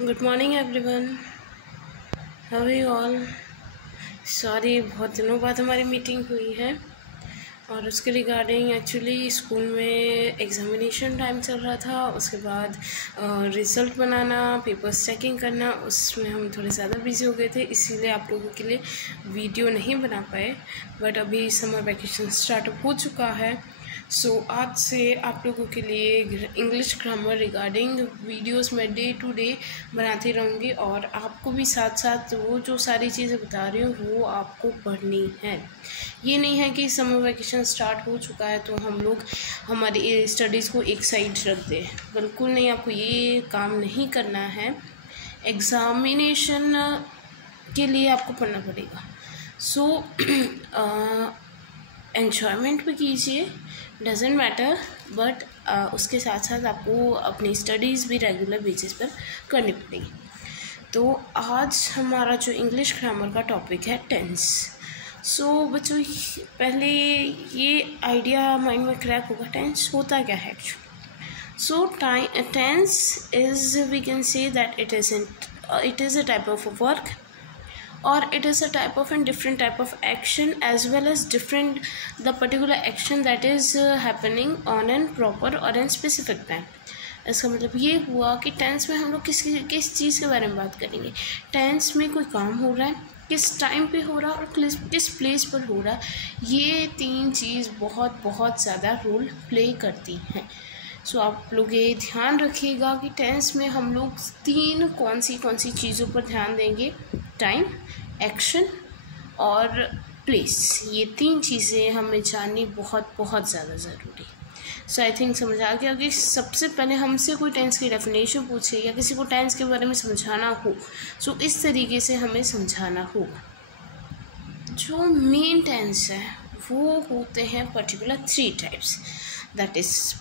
Good morning everyone, how are you all. Sorry, बहुत दिनों बाद हमारी मीटिंग हुई है और उसके रिगार्डिंग एक्चुअली स्कूल में एग्ज़ामिनेशन टाइम चल रहा था। उसके बाद रिज़ल्ट बनाना, पेपर्स चेकिंग करना, उसमें हम थोड़े ज़्यादा बिजी हो गए थे, इसीलिए आप लोगों के लिए वीडियो नहीं बना पाए। बट अभी समर वैकेशन स्टार्ट हो चुका है, सो आज से आप लोगों के लिए इंग्लिश ग्रामर रिगार्डिंग वीडियोस मैं डे टू डे बनाती रहूँगी और आपको भी साथ साथ वो जो सारी चीज़ें बता रही हूँ वो आपको पढ़नी है। ये नहीं है कि समर वैकेशन स्टार्ट हो चुका है तो हम लोग हमारी स्टडीज़ को एक साइड रख दें, बिल्कुल नहीं। आपको ये काम नहीं करना है, एग्ज़ामिनेशन के लिए आपको पढ़ना पड़ेगा। सो एन्जॉयमेंट भी कीजिए, डजेंट मैटर, बट उसके साथ साथ आपको अपनी स्टडीज़ भी रेगुलर बेसिस पर करनी पड़ेगी। तो आज हमारा जो इंग्लिश ग्रामर का टॉपिक है टेंस। सो बच्चों, पहले ये आइडिया माइंड में क्रैक होगा, टेंस होता क्या है actually. So tense is, we can say that it is a type of work, or it is a type of and different type of action as well as different the particular action that is happening on an proper or an specific time। इसका मतलब ये हुआ कि tense में हम लोग किस चीज़ के बारे में बात करेंगे। टेंस में कोई काम हो रहा है, किस टाइम पे हो रहा है और किस प्लेस पर हो रहा है। ये तीन चीज़ बहुत ज़्यादा रोल प्ले करती हैं। सो आप लोग ये ध्यान रखिएगा कि टेंस में हम लोग तीन कौन सी चीज़ों पर ध्यान देंगे, टाइम, एक्शन और प्लेस। ये तीन चीज़ें हमें जाननी बहुत ज़्यादा ज़रूरी है। सो आई थिंक समझ आ गया कि सबसे पहले हमसे कोई टेंस की डेफिनेशन पूछे या किसी को टेंस के बारे में समझाना हो, सो इस तरीके से हमें समझाना होगा। जो मेन टेंस है वो होते हैं particular 3 types, that is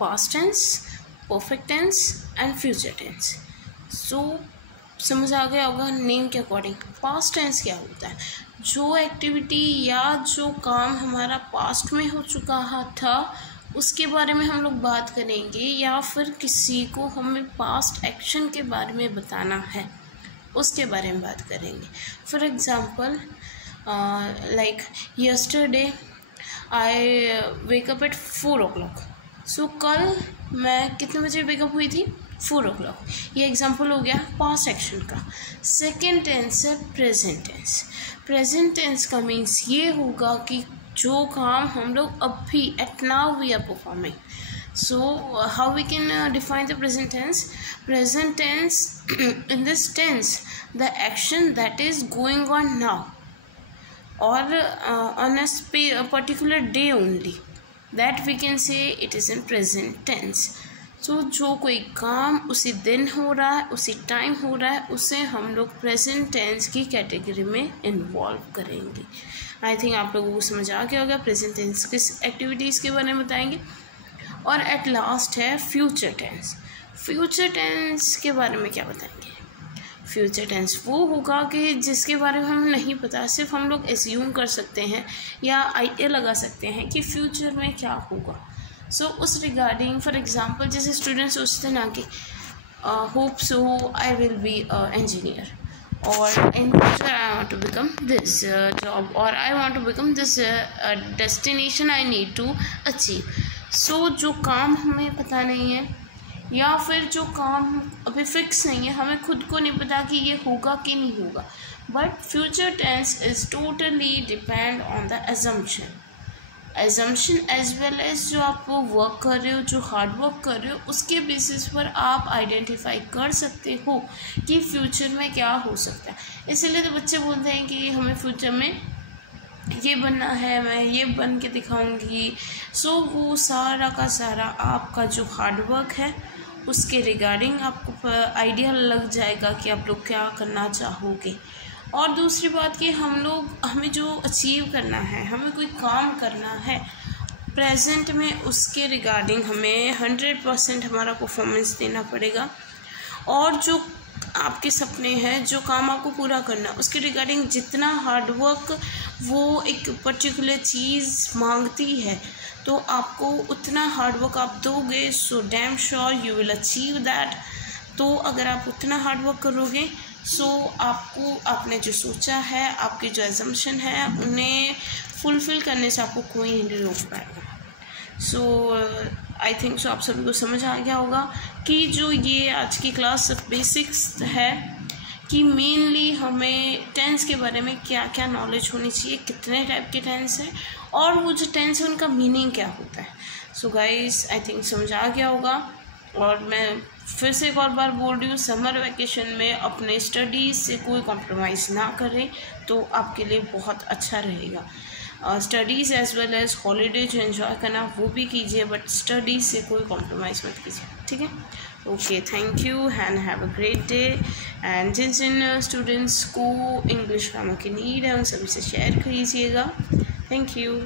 past tense, perfect tense and future tense. So समझ आ गया होगा नेम के अकॉर्डिंग। पास्ट टेंस क्या होता है, जो एक्टिविटी या जो काम हमारा पास्ट में हो चुका था उसके बारे में हम लोग बात करेंगे, या फिर किसी को हमें पास्ट एक्शन के बारे में बताना है उसके बारे में बात करेंगे। For example like yesterday I wake up at 4 o'clock। सो कल मैं कितने बजे वेकअप हुई थी, 4 o'clock। ये एग्जाम्पल हो गया पास्ट एक्शन का। सेकेंड टेंस है प्रेजेंट टेंस। प्रेजेंट टेंस का मीन्स ये होगा कि जो काम हम लोग अभी at now we are performing. So how we can define the present tense. Present tense, in this tense the action that is going on now और on a particular day only, that we can say it is in present tense। so जो कोई काम उसी दिन हो रहा है, उसी टाइम हो रहा है, उसे हम लोग प्रेजेंट टेंस की कैटेगरी में इन्वॉल्व करेंगे। आई थिंक आप लोगों को समझ आ गया होगा प्रेजेंट टेंस किस एक्टिविटीज़ के बारे में बताएंगे। और एट लास्ट है फ्यूचर टेंस। फ्यूचर टेंस के बारे में क्या बताएंगे। फ्यूचर टेंस वो होगा कि जिसके बारे में हमें नहीं पता, सिर्फ हम लोग एज्यूम कर सकते हैं या आइडिया लगा सकते हैं कि फ्यूचर में क्या होगा। सो उस रिगार्डिंग फॉर एग्जांपल जैसे स्टूडेंट सोचते ना कि hope so I will be engineer, और in future I want to become this job, और I want to become this destination I need to achieve. So जो काम हमें पता नहीं है या फिर जो काम अभी फिक्स नहीं है, हमें खुद को नहीं पता कि ये होगा कि नहीं होगा, but future tense is totally depend on the assumption as well as जो आप वर्क कर रहे हो, जो हार्ड वर्क कर रहे हो, उसके बेसिस पर आप आइडेंटिफाई कर सकते हो कि फ्यूचर में क्या हो सकता है। इसीलिए तो बच्चे बोलते हैं कि हमें फ्यूचर में ये बनना है, मैं ये बन के दिखाऊंगी। सो वो सारा का सारा आपका जो हार्ड वर्क है उसके रिगार्डिंग आपको आइडिया लग जाएगा कि आप लोग क्या करना चाहोगे। और दूसरी बात कि हमें जो अचीव करना है, हमें कोई काम करना है प्रेजेंट में, उसके रिगार्डिंग हमें 100% हमारा परफॉर्मेंस देना पड़ेगा। और जो आपके सपने हैं, जो काम आपको पूरा करना, उसके रिगार्डिंग जितना हार्ड वर्क वो एक पर्टिकुलर चीज़ मांगती है, तो आपको उतना हार्ड वर्क आप दोगे, so damn sure you will achieve that. तो अगर आप उतना हार्ड वर्क करोगे सो आपको आपने जो सोचा है, आपके जो एजम्पशन है, उन्हें फुलफ़िल करने से आपको कोई नहीं रोक पाएगा। सो आई थिंक सो आप सभी को समझ आ गया होगा कि जो ये आज की क्लास बेसिक्स है कि मेनली हमें टेंस के बारे में क्या क्या नॉलेज होनी चाहिए, कितने टाइप के टेंस हैं और वो जो टेंस है उनका मीनिंग क्या होता है। सो गाइस आई थिंक समझ आ गया होगा। और मैं फिर से एक और बार बोल रही हूँ, समर वैकेशन में अपने स्टडीज़ से कोई कॉम्प्रोमाइज़ ना करें तो आपके लिए बहुत अच्छा रहेगा। Studies as well as holiday जो एंजॉय करना वो भी कीजिए, बट स्टडीज़ से कोई कॉम्प्रोमाइज़ मत कीजिए, ठीक है। Okay, thank you and have a great day. And जिन स्टूडेंट्स को इंग्लिश ग्रामर की नीड है उन सभी से शेयर कीजिएगा। Thank you.